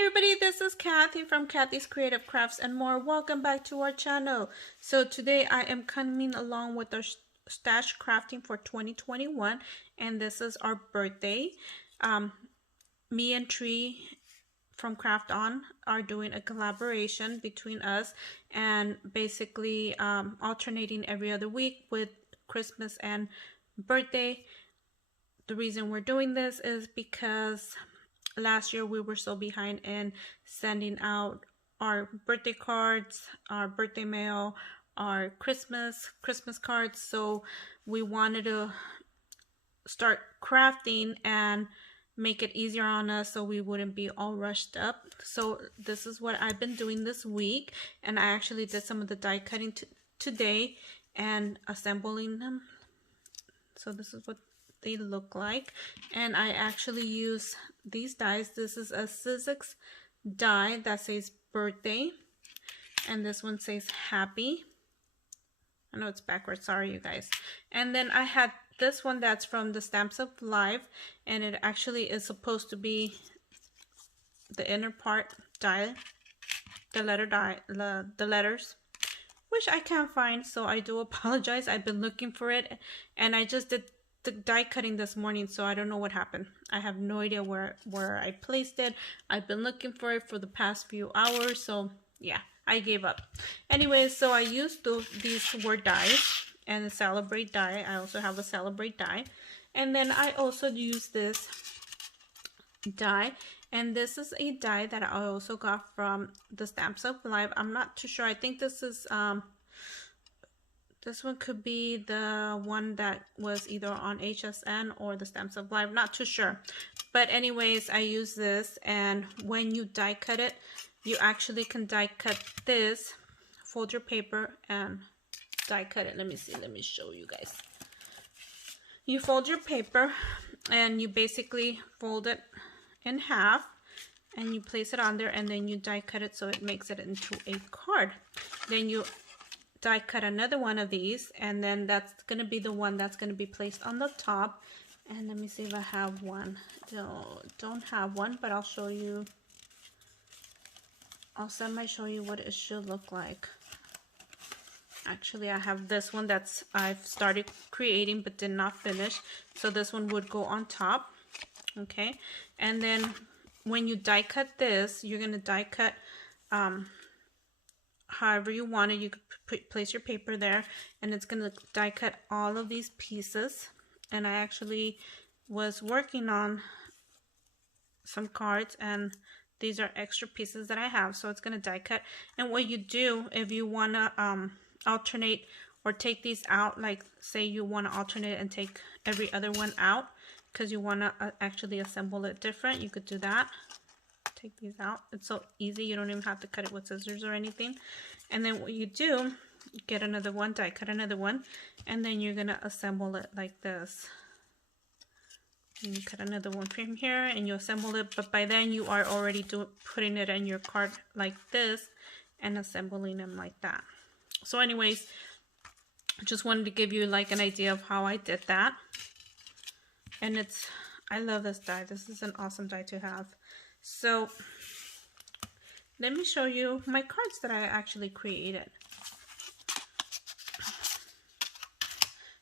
everybody, this is Kathy from Kathy's Creative Crafts and More. Welcome back to our channel. So today I am coming along with our stash crafting for 2021, and this is our birthday. Me and Tree from Craft On are doing a collaboration between us and basically alternating every other week with Christmas and birthday. The reason we're doing this is because last year we were so behind in sending out our birthday cards, our birthday mail, our Christmas cards, so we wanted to start crafting and make it easier on us so we wouldn't be all rushed up. So this is what I've been doing this week, and I actually did some of the die cutting today and assembling them. So this is what they look like, and I actually use these dies. This is a Sizzix die that says birthday, and this one says happy. I know it's backwards, sorry you guys. And then I had this one that's from the Stamps of Life, and it actually is supposed to be the inner part die, the letters, which I can't find, so I do apologize. I've been looking for it, and I just did the die cutting this morning, so I don't know what happened. I have no idea where I placed it. I've been looking for it for the past few hours, so yeah, I gave up. Anyways, so I used these word dies and the Celebrate die. I also have a Celebrate die, and then I also use this die, and this is a die that I also got from the Stamps of Life. I'm not too sure. I think this is this one could be the one that was either on HSN or the Stamps of Life, not too sure. But anyways, I use this, and when you die cut it, you actually can die cut this, fold your paper and die cut it. Let me see, let me show you guys. You fold your paper and you basically fold it in half and you place it on there, and then you die cut it so it makes it into a card. Then you die cut another one of these, and then that's going to be the one that's going to be placed on the top. And let me see if I have one. Don't have one, but I'll show you. I'll show you what it should look like. Actually, I have this one that's I've started creating but did not finish, so this one would go on top. Okay, and then when you die cut this, you're going to die cut however you want it. You could place your paper there, and it's going to die cut all of these pieces. And I actually was working on some cards, and these are extra pieces that I have, so it's going to die cut. And what you do if you want to alternate or take these out, like say you want to alternate and take every other one out because you want to actually assemble it different, you could do that. Take these out. It's so easy. You don't even have to cut it with scissors or anything. And then what you do, get another one, die cut another one, and then you're gonna assemble it like this. And you cut another one from here and you assemble it, but by then you are already putting it in your card like this and assembling them like that. So anyways, I just wanted to give you like an idea of how I did that. And I love this die. This is an awesome die to have. So let me show you my cards that I actually created.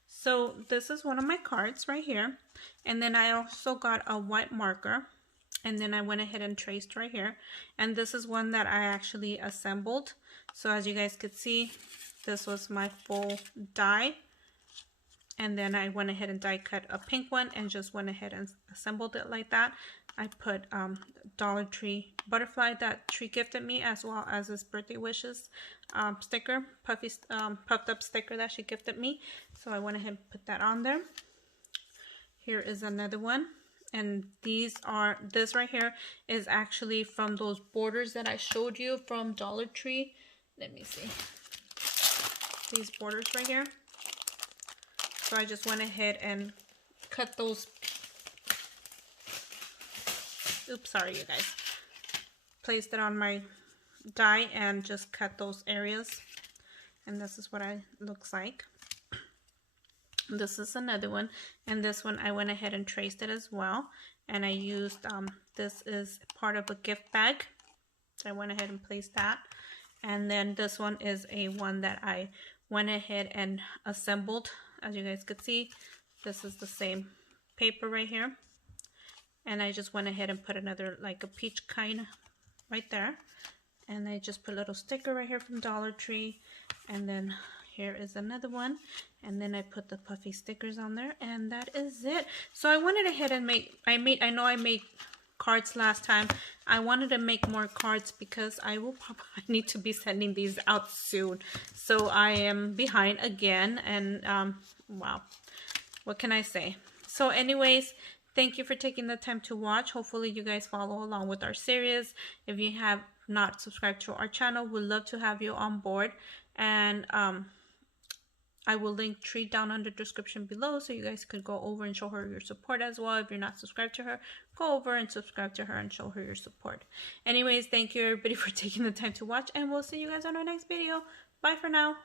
So this is one of my cards right here, and then I also got a white marker, and then I went ahead and traced right here, and this is one that I actually assembled. So as you guys could see, this was my full die, and then I went ahead and die cut a pink one and just went ahead and assembled it like that. I put Dollar Tree butterfly that Tree gifted me, as well as this birthday wishes sticker, puffed up sticker that she gifted me. So I went ahead and put that on there. Here is another one, and this right here is actually from those borders that I showed you from Dollar Tree. Let me see. These borders right here. So I just went ahead and cut those. Oops, sorry you guys. Placed it on my die and just cut those areas. And this is what it looks like. This is another one, and this one I went ahead and traced it as well. and I used this is part of a gift bag, so I went ahead and placed that. And then this one is a one that I went ahead and assembled. As you guys could see, this is the same paper right here, and I just went ahead and put another like a peach kind right there, and I just put a little sticker right here from Dollar Tree, and then here is another one, and then I put the puffy stickers on there, and that is it. So I wanted ahead and I know I made cards last time. I wanted to make more cards because I will probably need to be sending these out soon. So I am behind again, and wow, what can I say? So anyways, thank you for taking the time to watch. Hopefully you guys follow along with our series. If you have not subscribed to our channel, we'd love to have you on board, and I will link Tree down under the description below, so you guys could go over and show her your support as well. If you're not subscribed to her, go over and subscribe to her and show her your support. Anyways, thank you everybody for taking the time to watch, and we'll see you guys on our next video. Bye for now.